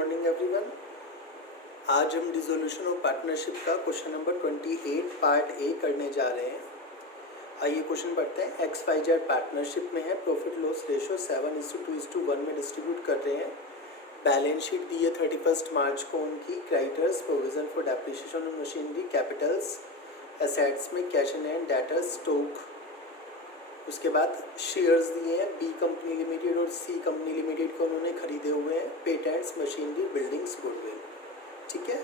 Morning everyone. आज हम dissolution of partnership का क्वेश्चन नंबर 28 पार्ट ए करने जा रहे हैं। आइए क्वेश्चन पढ़ते हैं। एक्स वाई जेड पार्टनरशिप में है, प्रॉफिट लॉस रेशो 7:2:1 में डिस्ट्रीब्यूट कर रहे हैं। बैलेंस शीट दी है 31 मार्च को उनकी। Creditors, provision for depreciation of machinery, capitals, assets में cash and hand, debtors, stock. उसके बाद शेयर्स दिए हैं बी कंपनी लिमिटेड और सी कंपनी लिमिटेड को उन्होंने खरीदे हुए हैं। Patents, machinery, buildings, goodwill. ठीक है।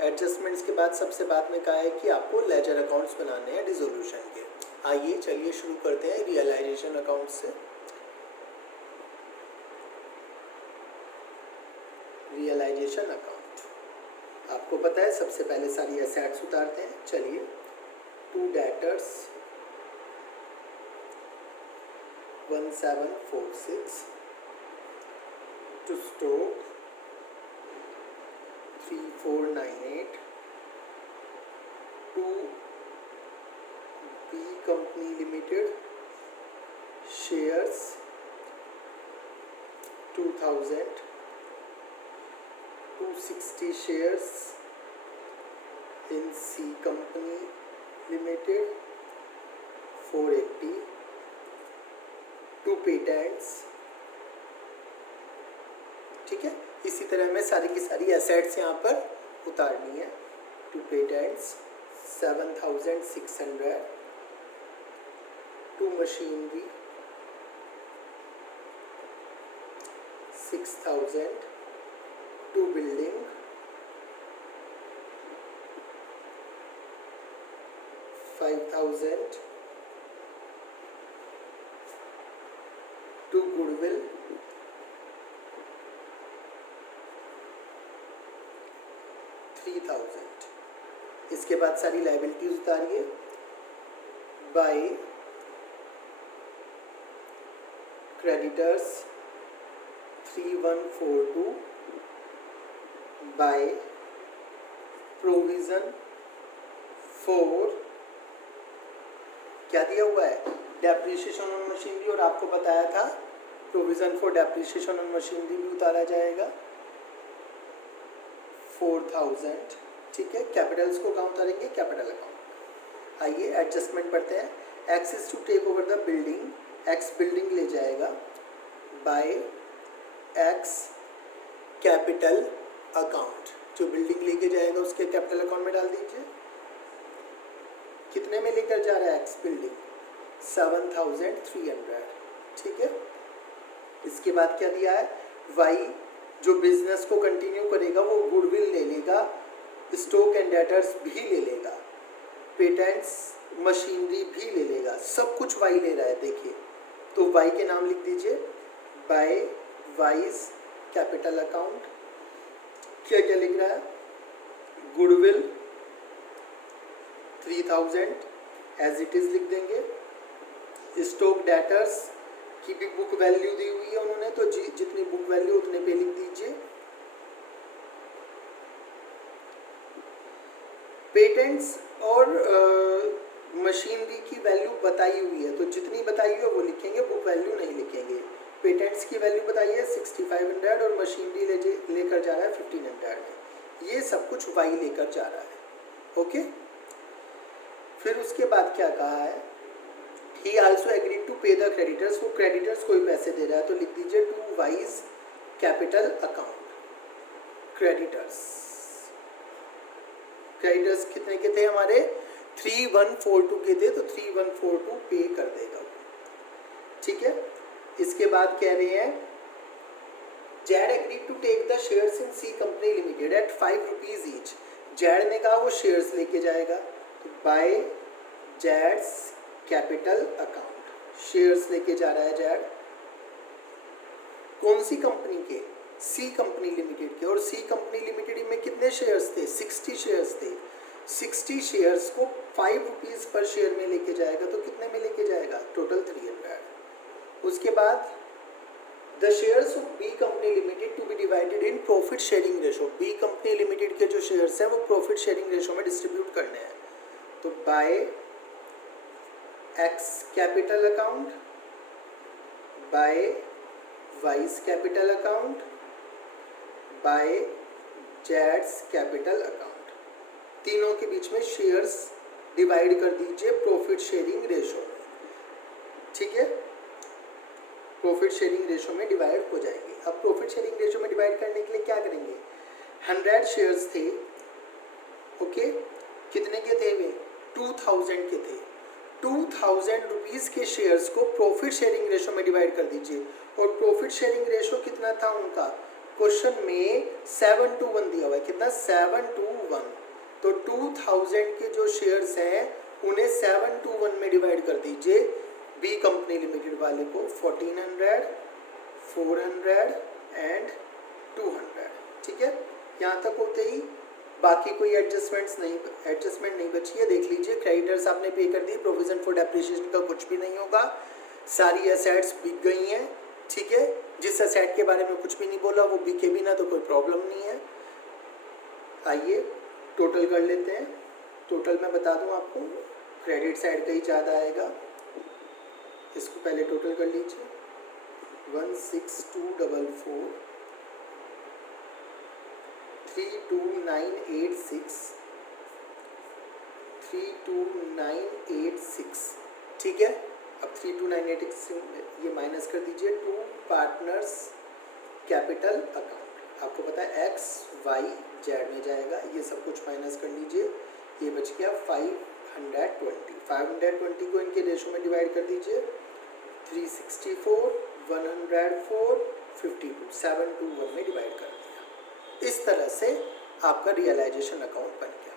एडजस्टमेंट्स के बाद सबसे बाद में कहा है कि आपको लेजर अकाउंट्स बनाने हैं डिसोल्यूशन के। आइए चलिए शुरू करते हैं रियलाइजेशन अकाउंट से। रियलाइजेशन अकाउंट आपको पता है सबसे पहले सारी एसेट्स उतारते हैं। चलिए, to debtors 1746, to stock 3498, to B company limited shares 2000, 260 shares in C company limited 480, to patents. ठीक है, इसी तरह में सारी की सारी एसेट्स यहाँ पर उतारनी है। To patents 7600, to machinery 6000, to building 5000, to goodwill 3000। इसके बाद सारी लायबिलिटीज उतारिए। By creditors 3142, by provision for क्या दिया हुआ है, डेप्रिसिएशन ऑन मशीनरी, और आपको बताया था provision for depreciation on machinery भी उतारा जाएगा 4000। ठीक है, कैपिटल्स को कहाँ उतारेंगे, कैपिटल अकाउंट। आइए एडजस्टमेंट पढ़ते हैं। X is to take over the building, X building ले जाएगा। बाय एक्स कैपिटल अकाउंट, जो बिल्डिंग लेके जाएगा उसके कैपिटल अकाउंट में डाल दीजिए। कितने में लेकर जा रहा है एक्स बिल्डिंग, 7300। ठीक है, इसके बाद क्या दिया है, वाई जो बिजनेस को कंटिन्यू करेगा वो गुडविल ले लेगा, स्टॉक एंड डेटर्स भी ले लेगा, पेटेंट्स, मशीनरी भी ले लेगा, सब कुछ वाई ले रहा है। देखिए, तो वाई के नाम लिख दीजिए। बाय वाइज कैपिटल अकाउंट क्या क्या लिख रहा है, गुडविल 3000 एज इट इज लिख देंगे। स्टॉक डेटर्स की भी बुक वैल्यू दी हुई है उन्होंने, तो जितनी बुक वैल्यू उतने पे लिख दीजिए। पेटेंट्स और मशीनरी की वैल्यू बताई हुई है, तो जितनी बताई हुई है वो लिखेंगे, बुक वैल्यू नहीं लिखेंगे। पेटेंट्स की वैल्यू बताई है 6500 और मशीनरी लेकर जा रहा है 1500 में। ये सब कुछ वाई लेकर जा रहा है। ओके, फिर उसके बाद क्या कहा है, he also agreed to pay the creditors, वो क्रेडिटर्स को ही पैसे दे रहा है, तो लिख दीजिए to Y's capital account creditors. Creditors कितने के थे हमारे, 3142 के थे, तो 3142 पे कर देगा। ठीक है, इसके बाद कह रहे हैं Z agreed to take the shares in C company limited at 5 rupees each. Z ने कहा वो शेयर्स लेके जाएगा, तो बाय जेड्स कैपिटल अकाउंट, शेयर्स लेके जा रहा है जेड। कौन सी कंपनी के, सी कंपनी लिमिटेड के, और सी कंपनी लिमिटेड में कितने शेयर्स थे, 60 शेयर्स थे। 60 शेयर्स को 5 रुपीज पर शेयर में लेके जाएगा, तो कितने में लेके जाएगा, टोटल 300। उसके बाद the shares of B company limited to be divided in profit sharing ratio, B company limited के जो शेयर्स हैं वो प्रॉफिट शेयरिंग रेशो में डिस्ट्रीब्यूट करने हैं, तो by X capital account by Y's capital account by जेड्स कैपिटल अकाउंट, तीनों के बीच में शेयर्स डिवाइड कर दीजिए प्रॉफिट शेयरिंग रेशो में, ठीक है। प्रॉफिट शेयरिंग रेशो में डिवाइड हो जाएंगे। अब प्रॉफिट शेयरिंग रेशो में डिवाइड करने के लिए क्या करेंगे, 100 शेयर्स थे, ओके, कितने के थे वे, 2000 के थे, 2000 रुपीज़ के शेयर्स को प्रॉफिट शेयरिंग रेशो में डिवाइड कर दीजिए। और प्रॉफिट शेयरिंग रेशो कितना था उनका, क्वेश्चन में 7:1 दिया हुआ है, कितना 7:1। तो 2000 के जो शेयर्स हैं उन्हें 7:1 में डिवाइड कर दीजिए। बी कंपनी लिमिटेड वाले को 1400, 400 एंड 200, ठीक है। यहाँ तक होते ही बाकी कोई एडजस्टमेंट नहीं बची है। देख लीजिए, क्रेडिटर्स आपने पे कर दी, प्रोविजन फॉर डेप्रिसिएशन का कुछ भी नहीं होगा, सारी एसेट्स बिक गई हैं, ठीक है। जिस एसेट के बारे में कुछ भी नहीं बोला वो बिके भी ना तो कोई प्रॉब्लम नहीं है। आइए टोटल कर लेते हैं। टोटल मैं बता दूं आपको, क्रेडिट साइड का ही ज़्यादा आएगा, इसको पहले टोटल कर लीजिए। 16244, 32986, 32986, ठीक है। अब 32986 ये माइनस कर दीजिए। टू पार्टनर्स कैपिटल अकाउंट, आपको पता है एक्स वाई जेड में जाएगा, ये सब कुछ माइनस कर लीजिए। ये बच गया 520। 520 को इनके रेशो में डिवाइड कर दीजिए। 364, 104, 52, 7:1 में डिवाइड कर दिया। इस तरह से आपका रियलाइजेशन अकाउंट बन गया।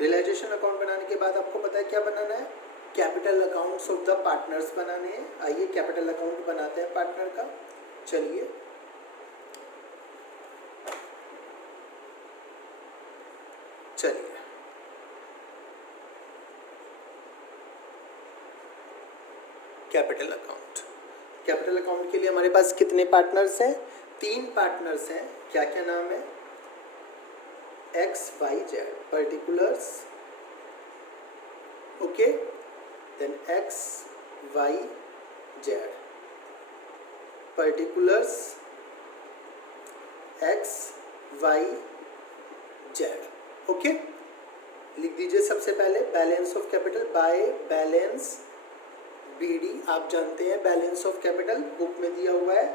रियलाइजेशन अकाउंट बनाने के बाद आपको पता है क्या बनाना है, capital accounts of the partners बनाने हैं। आइए कैपिटल अकाउंट बनाते हैं पार्टनर का। चलिए कैपिटल अकाउंट। कैपिटल अकाउंट के लिए हमारे पास कितने पार्टनर्स हैं, 3 पार्टनर्स हैं। क्या क्या नाम है, X Y Z, particulars, okay, then X Y Z, particulars X Y Z, okay. लिख दीजिए सबसे पहले balance of capital by balance BD. आप जानते हैं बैलेंस ऑफ कैपिटल बुक में दिया हुआ है,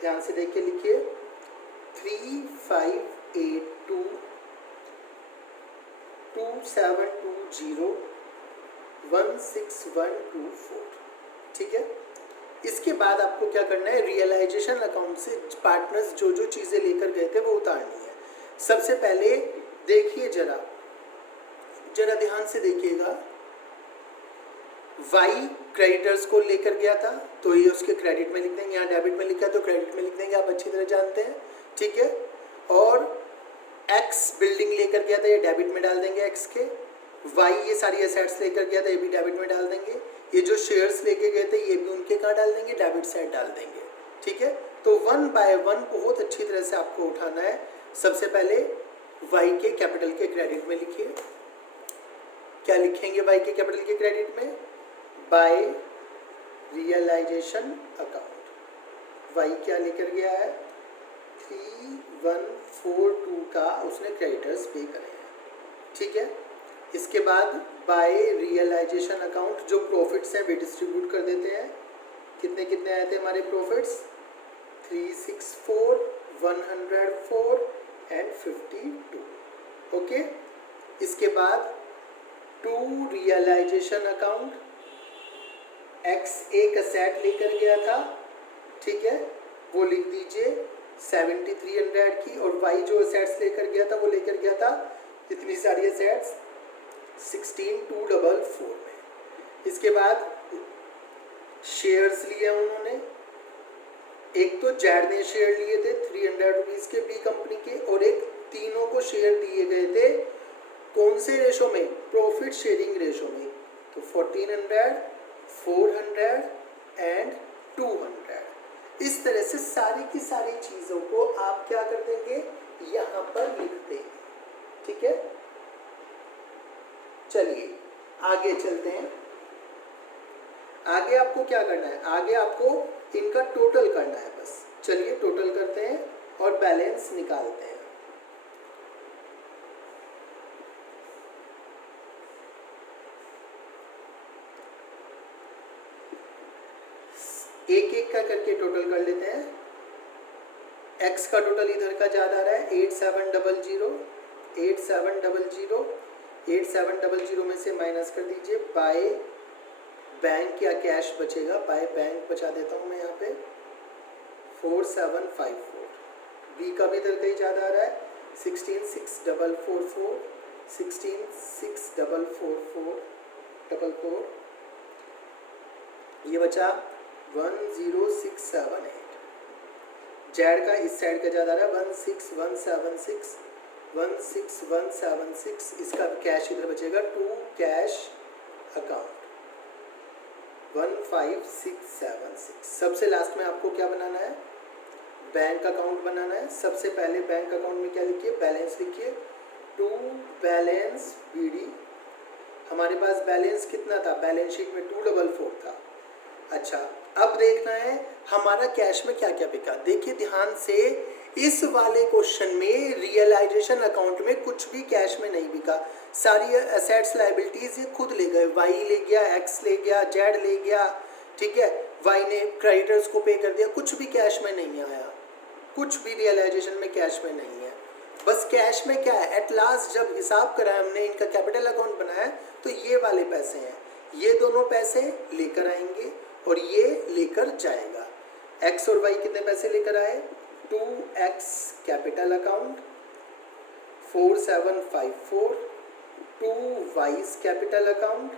ध्यान से देख के लिखिए। 3582 2720 16124, ठीक है। इसके बाद आपको क्या करना है, रियलाइजेशन अकाउंट से पार्टनर्स जो जो चीज़ें लेकर गए थे वो उतारनी है। सबसे पहले देखिए, जरा ध्यान से देखिएगा, वाई क्रेडिटर्स को लेकर गया था तो ये उसके क्रेडिट में लिख देंगे, यहाँ डेबिट में लिखा है तो क्रेडिट में लिख देंगे, आप अच्छी तरह जानते हैं, ठीक है। और एक्स बिल्डिंग लेकर गया था, ये डेबिट में डाल देंगे एक्स के। वाई ये सारी एसेट्स लेकर गया था, ये भी डेबिट में डाल देंगे। ये जो शेयर्स लेके गए थे ये भी उनके कहाँ डाल देंगे, डेबिट साइड डाल देंगे, ठीक है। तो 1 बाय 1 बहुत अच्छी तरह से आपको उठाना है। सबसे पहले वाई के कैपिटल के क्रेडिट में लिखिए। क्या लिखेंगे वाई के कैपिटल के क्रेडिट में, बाय रियलाइजेशन अकाउंट। वाई क्या लेकर गया है, 3142 का उसने क्रेडिटर्स पे करे हैं, ठीक है। इसके बाद बाय रियलाइजेशन अकाउंट जो प्रॉफिट्स हैं वे डिस्ट्रीब्यूट कर देते हैं। कितने कितने आए थे हमारे प्रॉफिट्स, 364, 104 एंड 52, ओके। इसके बाद टू रियलाइजेशन अकाउंट, एक्स एक असेट लेकर गया था, ठीक है, वो लिख दीजिए 7300 की। और वाई जो असेट्स लेकर गया था वो लेकर गया था इतनी सारी असेट्स 16244 में। इसके बाद शेयर्स लिए उन्होंने, एक तो जेड ने शेयर लिए थे 300 रुपीज़ के बी कंपनी के, और एक तीनों को शेयर दिए गए थे कौन से रेशो में, प्रॉफिट शेयरिंग रेशो में। तो 1400, 400 एंड 200। इस तरह से सारी की सारी चीज़ों को आप क्या कर देंगे, यहाँ पर लिख देंगे, ठीक है। चलिए आगे चलते हैं। आगे आपको क्या करना है, आगे आपको इनका टोटल करना है बस। चलिए टोटल करते हैं और बैलेंस निकालते हैं। एक एक करके टोटल कर लेते हैं। एक्स का टोटल इधर का ज़्यादा आ रहा है 8700 में से माइनस कर दीजिए। बाय बैंक या कैश बचेगा, बाय बैंक बचा देता हूँ मैं यहाँ पे 4754। बी का भी इधर का ही ज़्यादा आ रहा है 166444 ये बचा 10678। जेड का इस साइड का ज़्यादा आ रहा है 16176। इसका कैश इधर बचेगा टू कैश अकाउंट 15676। सबसे लास्ट में आपको क्या बनाना है, बैंक अकाउंट बनाना है। सबसे पहले बैंक अकाउंट में क्या लिखिए, बैलेंस लिखिए, टू बैलेंस बीडी। हमारे पास बैलेंस कितना था, बैलेंस शीट में 244 था। अच्छा, अब देखना है हमारा कैश में क्या क्या बिका। देखिए ध्यान से, इस वाले क्वेश्चन में रियलाइजेशन अकाउंट में कुछ भी कैश में नहीं बिका। सारी एसेट्स लायबिलिटीज ये खुद ले गए, वाई ले गया, एक्स ले गया, जेड ले गया, ठीक है। वाई ने क्रेडिटर्स को पे कर दिया, कुछ भी कैश में नहीं आया, कुछ भी रियलाइजेशन में कैश में नहीं है। बस कैश में क्या है, एट लास्ट जब हिसाब करा हमने, इनका कैपिटल अकाउंट बनाया तो ये वाले पैसे हैं, ये दोनों पैसे लेकर आएंगे और ये लेकर जाएगा। एक्स और वाई कितने पैसे लेकर आए, 2x capital account 4754, 2y capital account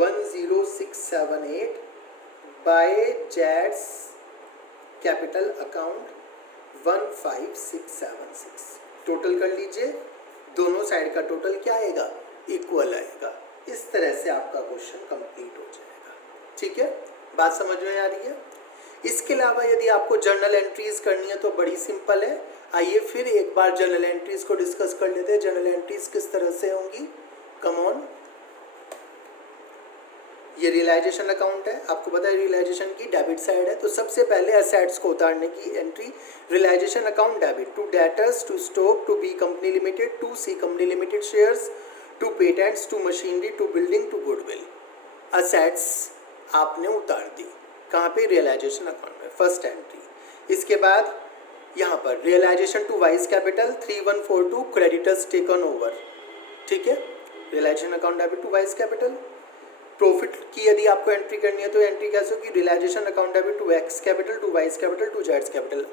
10678 by जेड्स कैपिटल अकाउंट 15676। टोटल कर लीजिए, दोनों साइड का टोटल क्या आएगा, इक्वल आएगा। इस तरह से आपका क्वेश्चन कंप्लीट हो जाएगा। ठीक है, बात समझ में आ रही है। इसके अलावा यदि आपको जर्नल एंट्रीज करनी है तो बड़ी सिंपल है। आइए फिर एक बार जर्नल एंट्रीज को डिस्कस कर लेते हैं। जर्नल एंट्रीज किस तरह से होंगी, कम ऑन। ये रियलाइजेशन अकाउंट है, आपको पता है रियलाइजेशन की डेबिट साइड है, तो सबसे पहले एसेट्स को उतारने की entry realisation account debit, to debtors, to stock, to B company limited, to C company limited shares, to patents, to machinery, to building, to goodwill. Assets आपने उतार दी, कहाँ पे, रियलाइजेशन अकाउंट में, फर्स्ट एंट्री। इसके बाद यहाँ पर realisation to Y's capital 3142 creditors taken over, ठीक है। Realisation account debit to Y's capital. Profit की यदि आपको एंट्री करनी है तो एंट्री कैसे होगी, realisation account debit to X capital, to Y's capital, to जेड्स कैपिटल।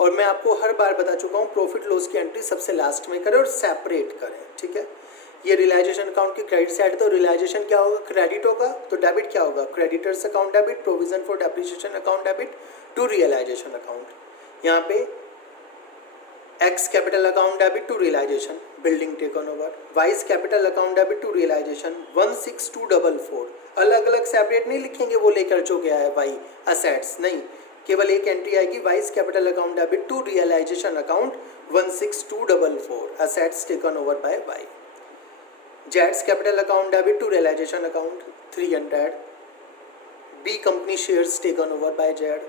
और मैं आपको हर बार बता चुका हूँ, प्रॉफिट लॉस की एंट्री सबसे लास्ट में करें और सेपरेट करें, ठीक है। ये रियलाइजेशन अकाउंट की क्रेडिट साइड है, तो रियलाइजेशन क्या होगा, क्रेडिट होगा, तो डेबिट क्या होगा, creditors account debit, provision for depreciation account debit to realisation account. यहाँ पे X capital account debit to realisation, building taken over, Y's capital account debit to realisation 16244। अलग अलग सेपरेट नहीं लिखेंगे, वो लेकर जो गया है वाई असेट्स, नहीं, केवल एक एंट्री आएगी, Y's capital account debit to realisation account 16244 assets taken over by Y. जेड्स capital account debit to realisation account 300, B company shares taken over by Z.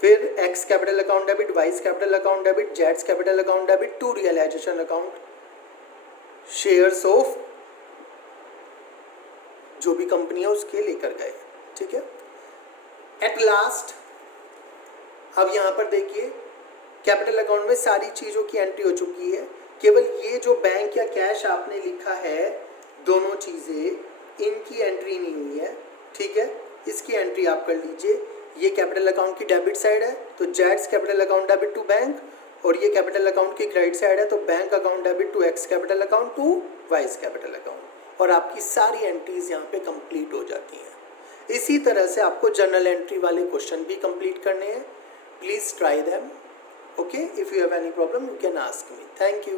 फिर X capital account debit, Y's capital account debit, जेड्स capital account debit to realisation account shares of जो भी company है उसके लेकर गए, ठीक है। एट लास्ट अब यहाँ पर देखिए कैपिटल अकाउंट में सारी चीज़ों की एंट्री हो चुकी है, केवल ये जो बैंक या कैश आपने लिखा है, दोनों चीज़ें इनकी एंट्री नहीं हुई है, ठीक है। इसकी एंट्री आप कर लीजिए। ये कैपिटल अकाउंट की डेबिट साइड है, तो जेड्स capital account debit to bank, और ये कैपिटल अकाउंट की क्रेडिट साइड है, तो bank account debit to X capital account to Y's capital account, और आपकी सारी एंट्रीज यहाँ पे कंप्लीट हो जाती हैं। इसी तरह से आपको जर्नल एंट्री वाले क्वेश्चन भी कंप्लीट करने हैं। Please try them, okay. If you have any problem you can ask me. Thank you.